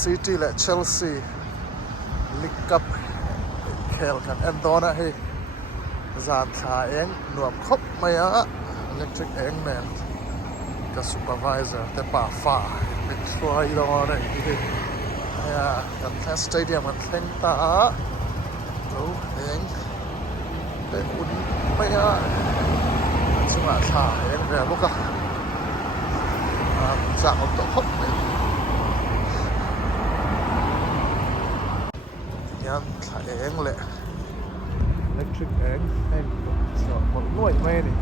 City และ Chelsea ลิกกับเคลกันแอนโตนะให้จานขาเองหนวมครบไม่อะอิเล็กทริกเองแมนกับซูเปอร์วิเซอร์แต่ป่าฝ่าเป็นทรอยรอเนี่ยกันแค่สเตเดียมมันเล่งตาดูเองแต่อุ่นไม่อะสมาขาเองแต่พวกก็จากมันตัวครบเลยยันขาเองแหละอิเล็กทริกเองให้หมดหน่วยไหมนี่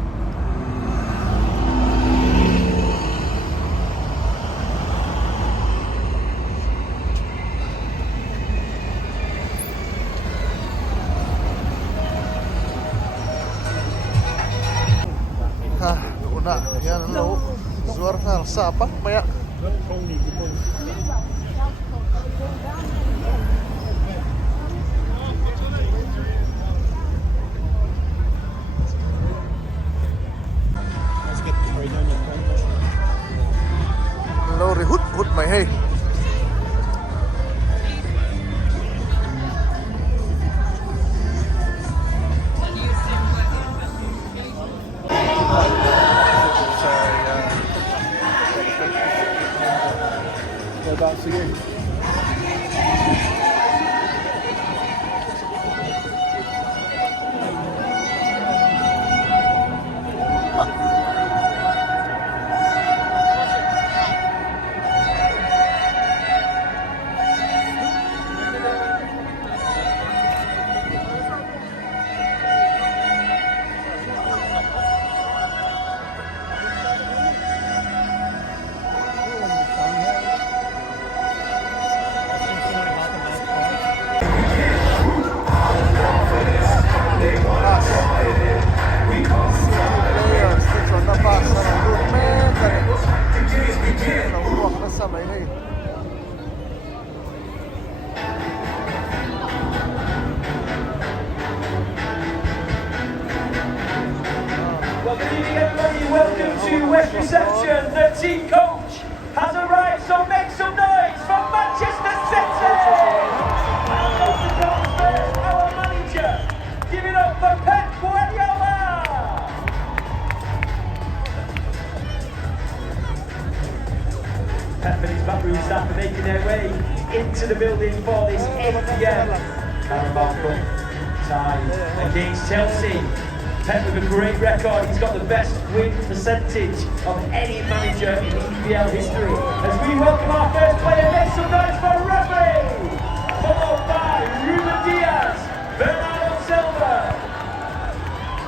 Luna, yan lo. Zuar na sapa maya. Lori hut mày hay. Whereabouts are you? Welcome to West Reception. The team coach has arrived, so make some noise for Manchester City! And off the goals first, our manager. Give it up for Pep Guardiola! Pep and his backroom staff are making their way into the building for this 8 p.m. Carabao Cup tie against Chelsea. Pep with a great record, he's got the best win percentage of any manager in EPL history. As we welcome our first player, make some noise for referee! Followed by Ruben Diaz, Bernardo Silva.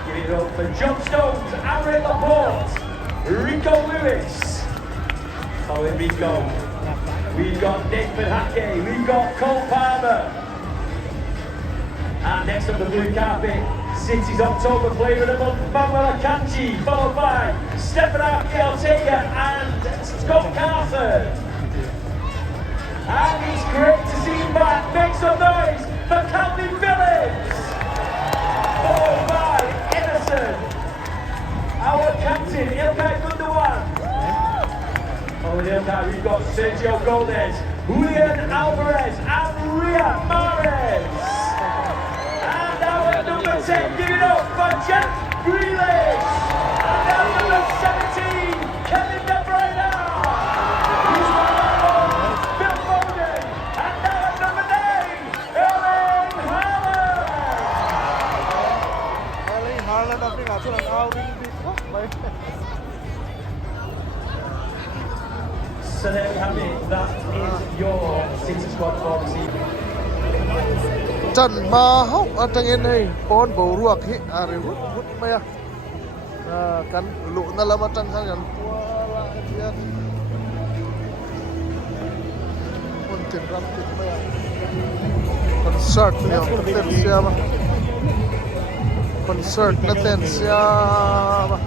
Give it up for John Stones, Aymeric Laporte, Rico Lewis. Following Rico, we've got Nathan Hake, we've got Cole Palmer. And next up the blue carpet, City's October Player of the Month, Manuel Akanji, followed by Stefan Ortega and Scott Carter. And it's great to see him back. Make some noise for Calvin Phillips. Followed by Ederson, our captain, Ilkay Gundogan. Following Ilkay, we've got Sergio Gomes, Julian Alvarez and Riyad Mahrez. Number 10, give it up for Jack Grealish. And now number 17, Kevin De Bruyne. He's on Phil Foden. And now at number 9, Erling Haaland. Erling Haaland tapi nggak tulang awing di So there we have it. That is your City squad for this evening. Trần mà hốc ở trong yên này con bầu ruột hi rồi hút mày kan lu na lama tang kan wala diyan kontin ram tin maya concert niya ten siya ba concert na ten siya ba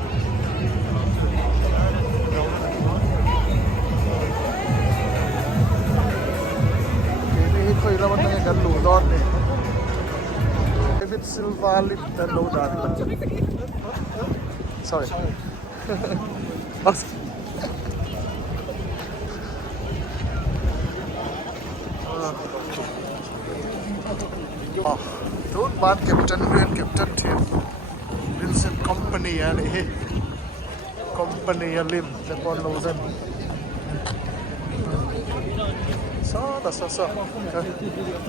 ini koy laman tang kan lu don ni David Silva lit the low down. Sorry. บ้านเก็บจันเรียนเก็บจันเทียนวินเซนต์คอมพานีอะไรคอมพานีลิมเดปอนโลเซนså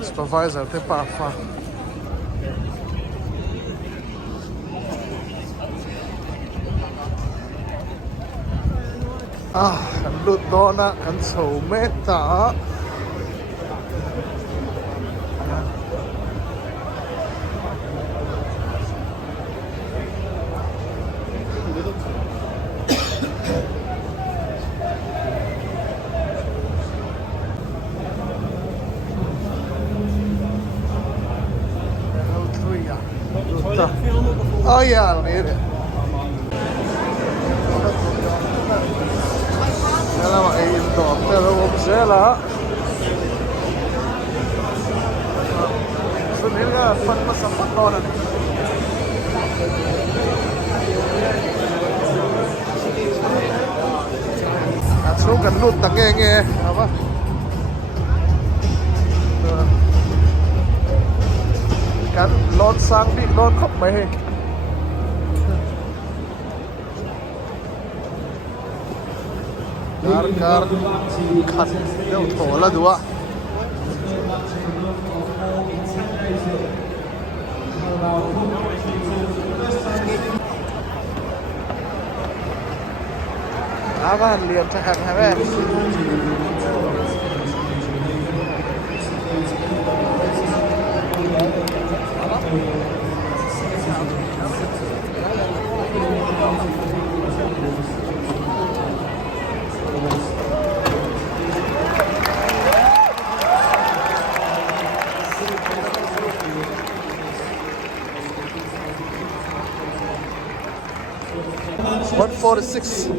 supervisor te paffa kan lut dona kan chho me ta oh yeah ini Siellä mä iltoon siellä. Sun ilga fatmassa fatnonan. Atsukan lut tangenge apa? Kan lon sang đi lon khóc mày. Kar khát đâu thổ là đúng ạ. Avan lihat cakap apa? One 46.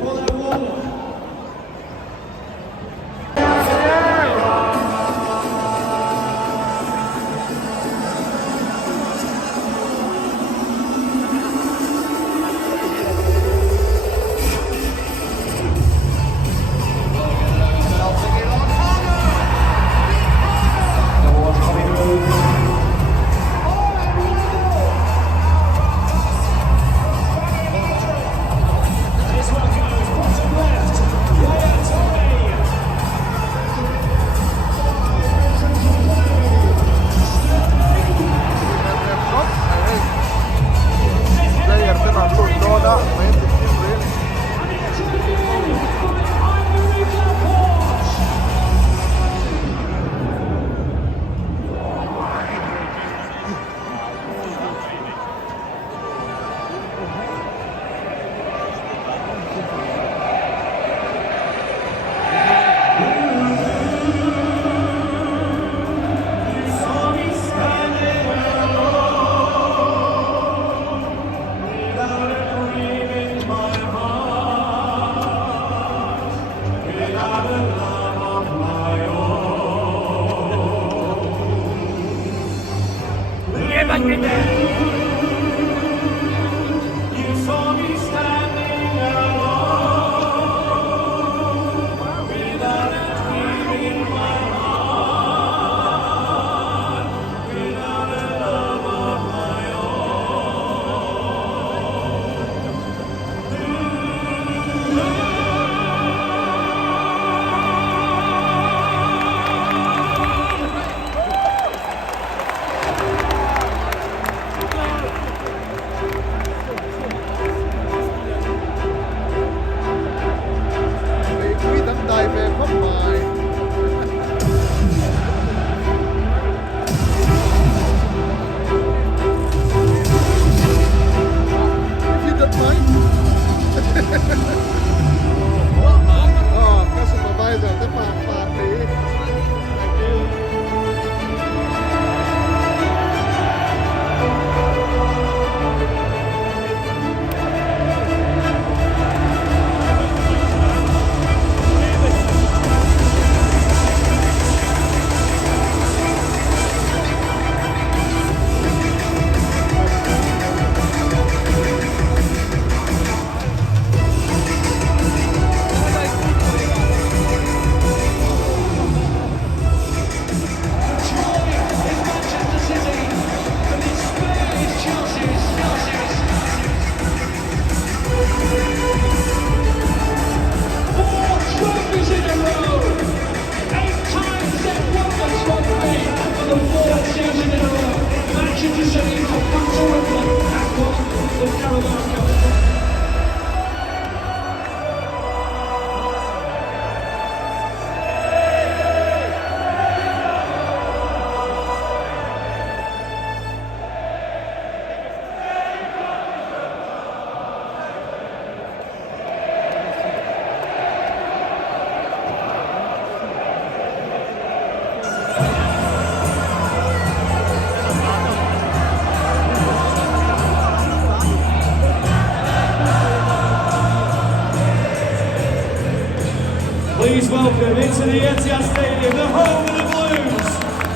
the Etihad Stadium, the home of the Blues.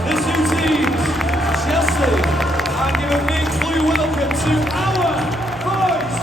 The two teams, Chelsea, and give a big blue welcome to our boys.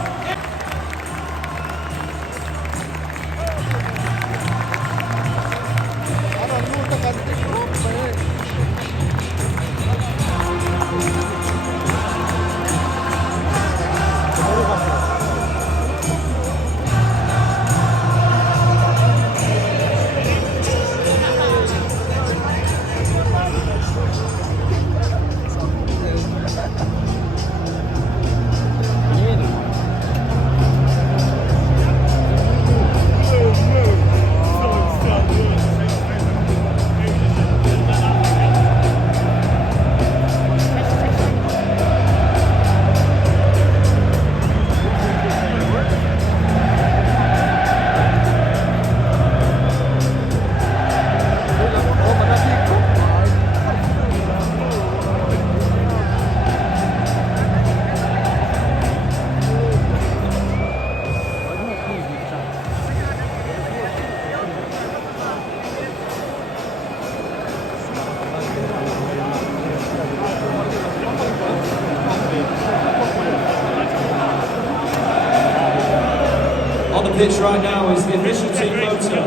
On the pitch right now is the official team photo.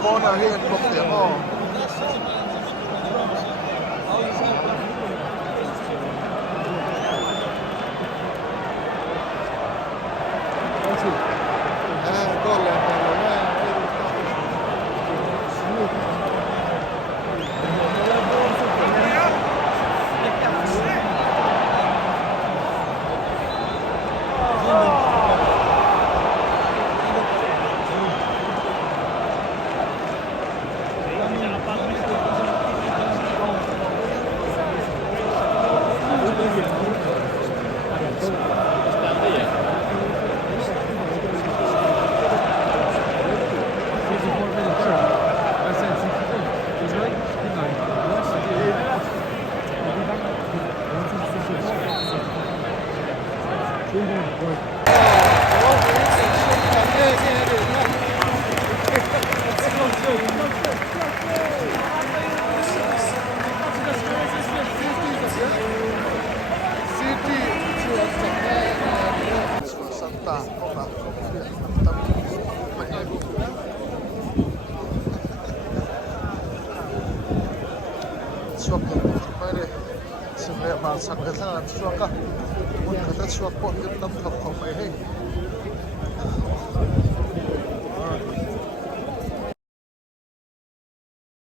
Corner here, close the ball. Suap mai de sebe ma sang ka sang suak ka mun ka suak pon ke tam thap khom mai he